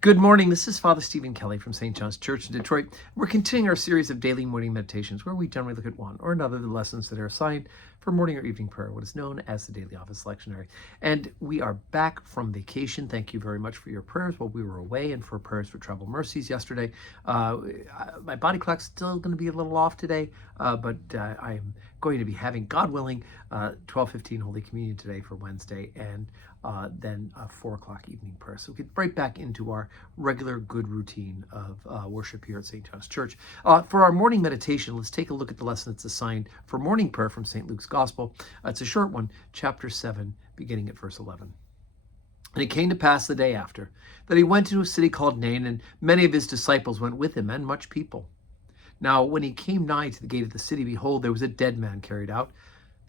Good morning. This is Father Stephen Kelly from St. John's Church in Detroit. We're continuing our series of daily morning meditations where we generally look at one or another of the lessons that are assigned for morning or evening prayer, what is known as the Daily Office Lectionary. And we are back from vacation. Thank you very much for your prayers while we were away and for prayers for travel mercies yesterday. My body clock's still going to be a little off today, but I'm going to be having, God willing, 12:15 Holy Communion today for Wednesday, and then 4 o'clock evening prayer. So we get right back into our regular good routine of worship here at St. John's Church. For our morning meditation, let's take a look at the lesson that's assigned for morning prayer from St. Luke's Gospel. It's a short one, chapter 7, beginning at verse 11. And it came to pass the day after that he went to a city called Nain, and many of his disciples went with him, and much people. Now, when he came nigh to the gate of the city, behold, there was a dead man carried out,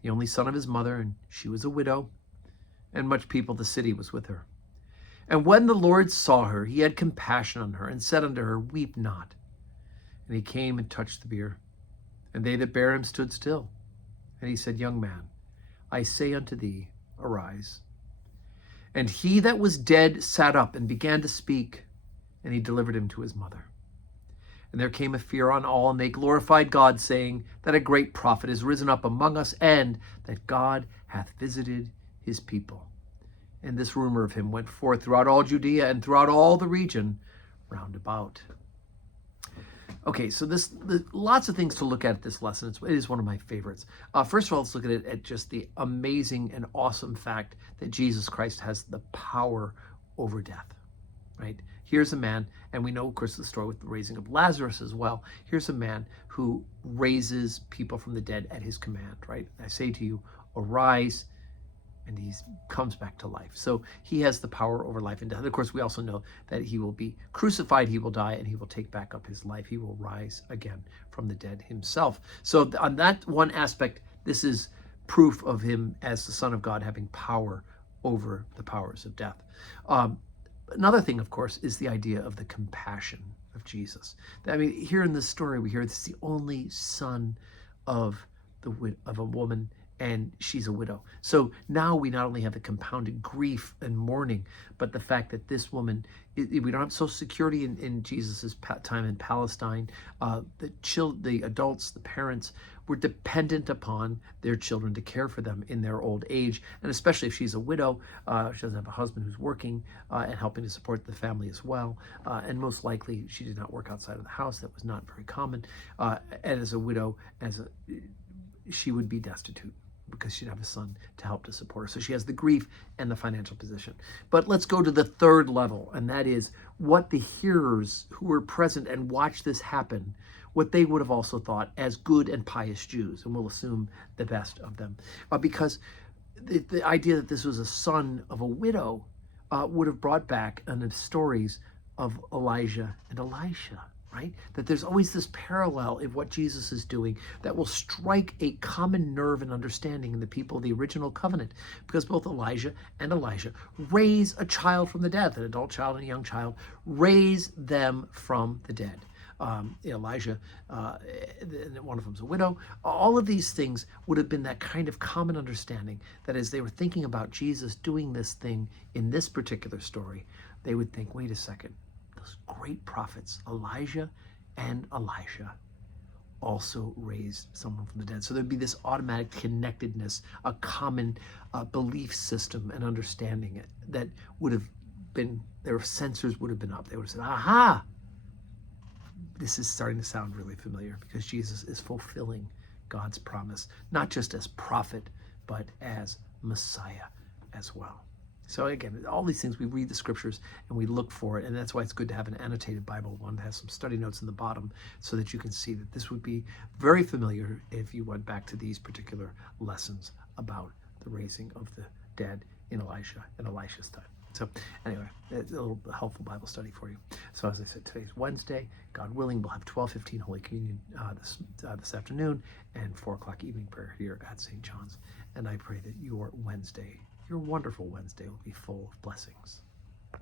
the only son of his mother, and she was a widow, and much people of the city was with her. And when the Lord saw her, he had compassion on her, and said unto her, Weep not. And he came and touched the bier, and they that bare him stood still. And he said, Young man, I say unto thee, arise. And he that was dead sat up and began to speak, and he delivered him to his mother. And there came a fear on all, and they glorified God, saying that a great prophet is risen up among us, and that God hath visited his people. And this rumor of him went forth throughout all Judea and throughout all the region round about. Okay, so lots of things to look at this lesson. It is one of my favorites. First of all, let's look at it at just the amazing and awesome fact that Jesus Christ has the power over death, right? Here's a man, and we know, of course, the story with the raising of Lazarus as well. Here's a man who raises people from the dead at his command, right? I say to you, arise, and he comes back to life. So he has the power over life and death. Of course, we also know that he will be crucified, he will die, and he will take back up his life. He will rise again from the dead himself. So on that one aspect, this is proof of him as the Son of God having power over the powers of death. Another thing, of course, is the idea of the compassion of Jesus. I mean, here in this story, we hear this is the only son of a woman, and she's a widow. So now we not only have the compounded grief and mourning, but the fact that this woman, we don't have Social Security in Jesus' time in Palestine. The adults, the parents, were dependent upon their children to care for them in their old age, and especially if she's a widow, she doesn't have a husband who's working and helping to support the family as well, and most likely she did not work outside of the house. That was not very common, and as a widow, she would be destitute because she'd have a son to help to support her. So she has the grief and the financial position. But let's go to the third level, and that is what the hearers who were present and watched this happen, what they would have also thought as good and pious Jews, and we'll assume the best of them. Because the idea that this was a son of a widow would have brought back stories of Elijah and Elisha, right? That there's always this parallel of what Jesus is doing that will strike a common nerve and understanding in the people of the original covenant, because both Elijah and Elisha raise a child from the dead, an adult child and a young child, raise them from the dead. Elijah, one of them's a widow. All of these things would have been that kind of common understanding that as they were thinking about Jesus doing this thing in this particular story, they would think, wait a second, those great prophets, Elijah and Elisha, also raised someone from the dead. So there'd be this automatic connectedness, a common belief system and understanding that would have been, their sensors would have been up. They would have said, aha, this is starting to sound really familiar, because Jesus is fulfilling God's promise, not just as prophet, but as Messiah as well. So again, all these things, we read the scriptures and we look for it, and that's why it's good to have an annotated Bible, one that has some study notes in the bottom, so that you can see that this would be very familiar if you went back to these particular lessons about the raising of the dead in Elijah and Elisha's time. So anyway, it's a little helpful Bible study for you. So as I said, today's Wednesday. God willing, we'll have 12:15 Holy Communion this afternoon, and 4 o'clock evening prayer here at St. John's. And I pray that your wonderful Wednesday will be full of blessings.